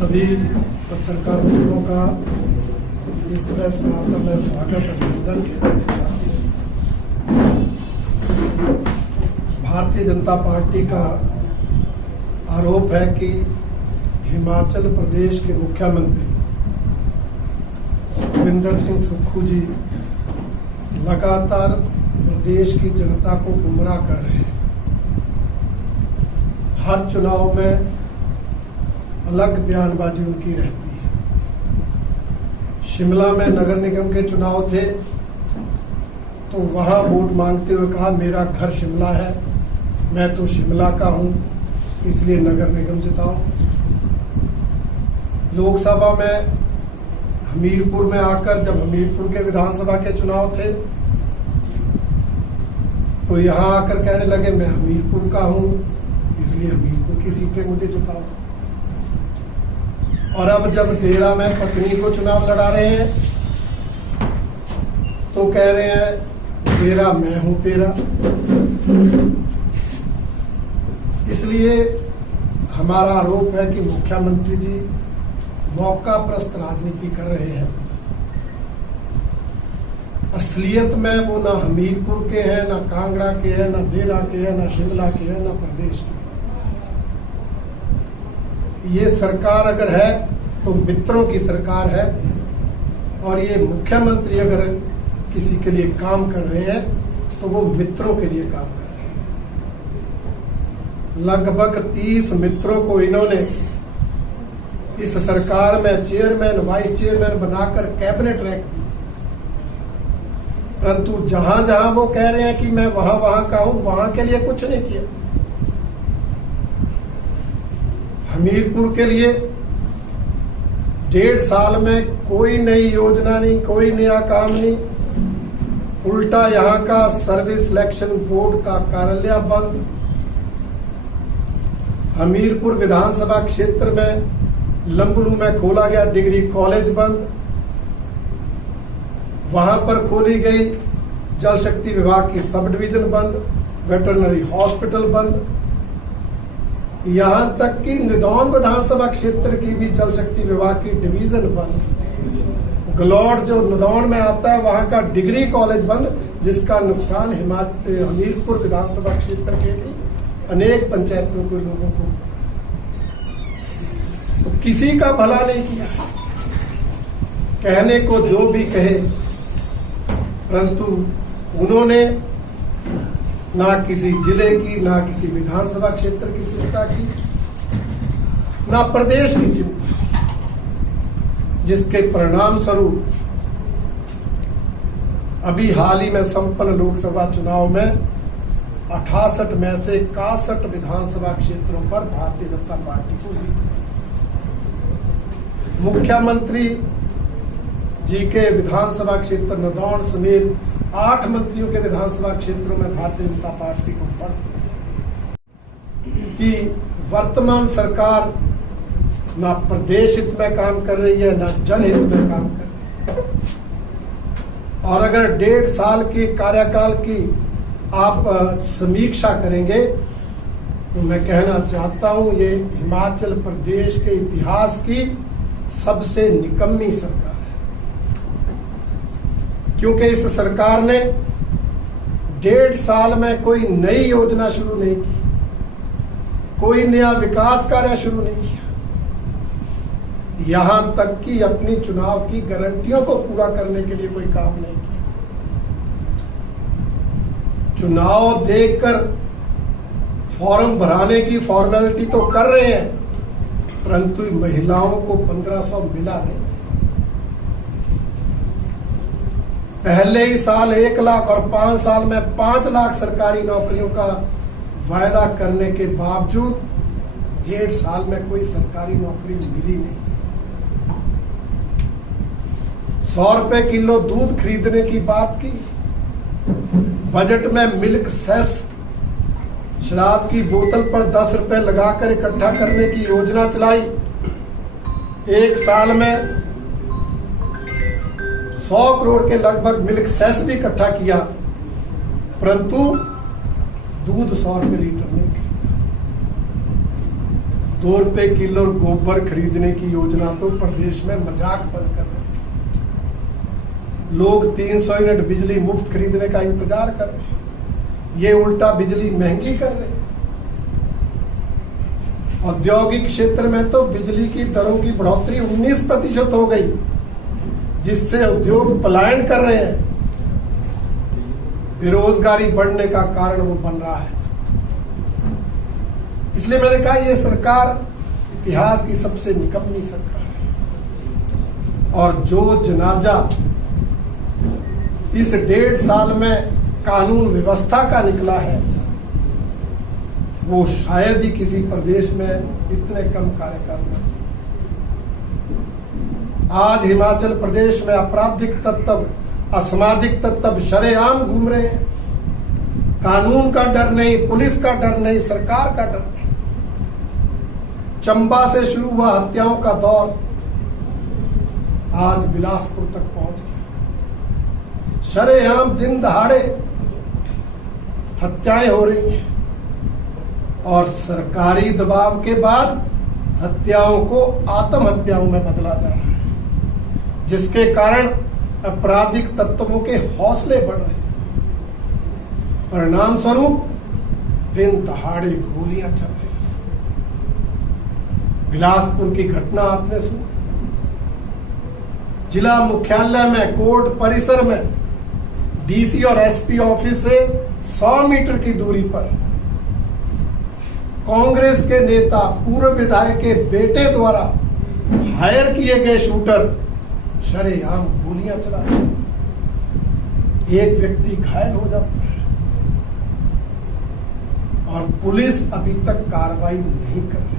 सभी पत्रकार मित्रों का इस प्रेस वार्ता में स्वागत अभिनंदन। भारतीय जनता पार्टी का आरोप है कि हिमाचल प्रदेश के मुख्यमंत्री सुखविंदर सिंह सुक्खू जी लगातार प्रदेश की जनता को गुमराह कर रहे हैं। हर चुनाव में अलग बयानबाजी उनकी रहती है। शिमला में नगर निगम के चुनाव थे तो वहां वोट मांगते हुए कहा मेरा घर शिमला है, मैं तो शिमला का हूं, इसलिए नगर निगम जिताओ। लोकसभा में हमीरपुर में आकर जब हमीरपुर के विधानसभा के चुनाव थे तो यहां आकर कहने लगे मैं हमीरपुर का हूं, इसलिए हमीरपुर की सीटें मुझे जिताओ। और अब जब देरा में पत्नी को चुनाव लड़ा रहे हैं तो कह रहे हैं तेरा मैं हूं तेरा। इसलिए हमारा आरोप है कि मुख्यमंत्री जी मौका प्रस्त राजनीति कर रहे हैं। असलियत में वो ना हमीरपुर के हैं, ना कांगड़ा के हैं, ना देरा के हैं, ना शिमला के हैं, ना प्रदेश के। ये सरकार अगर है तो मित्रों की सरकार है, और ये मुख्यमंत्री अगर किसी के लिए काम कर रहे हैं तो वो मित्रों के लिए काम कर रहे हैं। लगभग 30 मित्रों को इन्होंने इस सरकार में चेयरमैन वाइस चेयरमैन बनाकर कैबिनेट रैंक दी, परंतु जहां जहां वो कह रहे हैं कि मैं वहां का हूं, वहां के लिए कुछ नहीं किया। हमीरपुर के लिए 1.5 साल में कोई नई योजना नहीं, कोई नया काम नहीं, उल्टा यहां का सर्विस सिलेक्शन बोर्ड का कार्यालय बंद। हमीरपुर विधानसभा क्षेत्र में लंबड़ू में खोला गया डिग्री कॉलेज बंद, वहां पर खोली गई जल शक्ति विभाग की सब डिवीजन बंद, वेटरनरी हॉस्पिटल बंद, यहां तक कि निदौन विधानसभा क्षेत्र की भी जल शक्ति विभाग की डिवीजन बंद। गलौड़ जो निदौन में आता है वहां का डिग्री कॉलेज बंद, जिसका नुकसान हमीरपुर विधानसभा क्षेत्र के भी अनेक पंचायतों के लोगों को, तो किसी का भला नहीं किया। कहने को जो भी कहे, परंतु उन्होंने ना किसी जिले की, ना किसी विधानसभा क्षेत्र की चिंता की, ना प्रदेश की चिंता, जिसके परिणाम स्वरूप अभी हाल ही में संपन्न लोकसभा चुनाव में 68 में से 61 विधानसभा क्षेत्रों पर भारतीय जनता पार्टी को जीत। मुख्यमंत्री जी के विधानसभा क्षेत्र नदौन समेत 8 मंत्रियों के विधानसभा क्षेत्रों में भारतीय जनता पार्टी को बढ़ कि वर्तमान सरकार ना प्रदेश हित में काम कर रही है, ना जनहित में काम कर रही है। और अगर 1.5 साल के कार्यकाल की आप समीक्षा करेंगे तो मैं कहना चाहता हूं ये हिमाचल प्रदेश के इतिहास की सबसे निकम्मी सरकार, क्योंकि इस सरकार ने 1.5 साल में कोई नई योजना शुरू नहीं की, कोई नया विकास कार्य शुरू नहीं किया, यहां तक कि अपनी चुनाव की गारंटियों को पूरा करने के लिए कोई काम नहीं किया। चुनाव देखकर फॉर्म भराने की फॉर्मेलिटी तो कर रहे हैं, परंतु महिलाओं को 1500 मिला नहीं। पहले ही साल 1 लाख और 5 साल में 5 लाख सरकारी नौकरियों का वायदा करने के बावजूद 1.5 साल में कोई सरकारी नौकरी मिली नहीं। 100 रुपए किलो दूध खरीदने की बात की, बजट में मिल्क सेस शराब की बोतल पर 10 रुपए लगाकर इकट्ठा करने की योजना चलाई। 1 साल में 100 करोड़ के लगभग मिल्क सेस भी इकट्ठा किया, परंतु दूध 100 रुपए लीटर नहीं। ₹2 किलो गोबर खरीदने की योजना तो प्रदेश में मजाक बन कर रहे हैं। लोग 300 यूनिट बिजली मुफ्त खरीदने का इंतजार कर रहे हैं, ये उल्टा बिजली महंगी कर रहे हैं। औद्योगिक क्षेत्र में तो बिजली की दरों की बढ़ोतरी 19% हो गई, जिससे उद्योग पलायन कर रहे हैं। बेरोजगारी बढ़ने का कारण वो बन रहा है। इसलिए मैंने कहा ये सरकार इतिहास की सबसे निकम्मी सरकार है। और जो जनाजा इस 1.5 साल में कानून व्यवस्था का निकला है, वो शायद ही किसी प्रदेश में इतने कम कार्यकाल में। आज हिमाचल प्रदेश में आपराधिक तत्व, असामाजिक तत्व शरेआम घूम रहे हैं। कानून का डर नहीं, पुलिस का डर नहीं, सरकार का डर नहीं। चंबा से शुरू हुआ हत्याओं का दौर आज बिलासपुर तक पहुंच गया। शरेआम दिन दहाड़े हत्याएं हो रही हैं और सरकारी दबाव के बाद हत्याओं को आत्महत्याओं में बदला जा रहा है, जिसके कारण आपराधिक तत्वों के हौसले बढ़ रहे हैं। परिणाम स्वरूप दिन दहाड़े गोलियां चल रही हैं। बिलासपुर की घटना आपने सुनी। जिला मुख्यालय में, कोर्ट परिसर में, डीसी और एसपी ऑफिस से 100 मीटर की दूरी पर कांग्रेस के नेता, पूर्व विधायक के बेटे द्वारा हायर किए गए शूटर शरेआम गोलियां चलाते हैं। एक व्यक्ति घायल हो जाता है और पुलिस अभी तक कार्रवाई नहीं कर रही।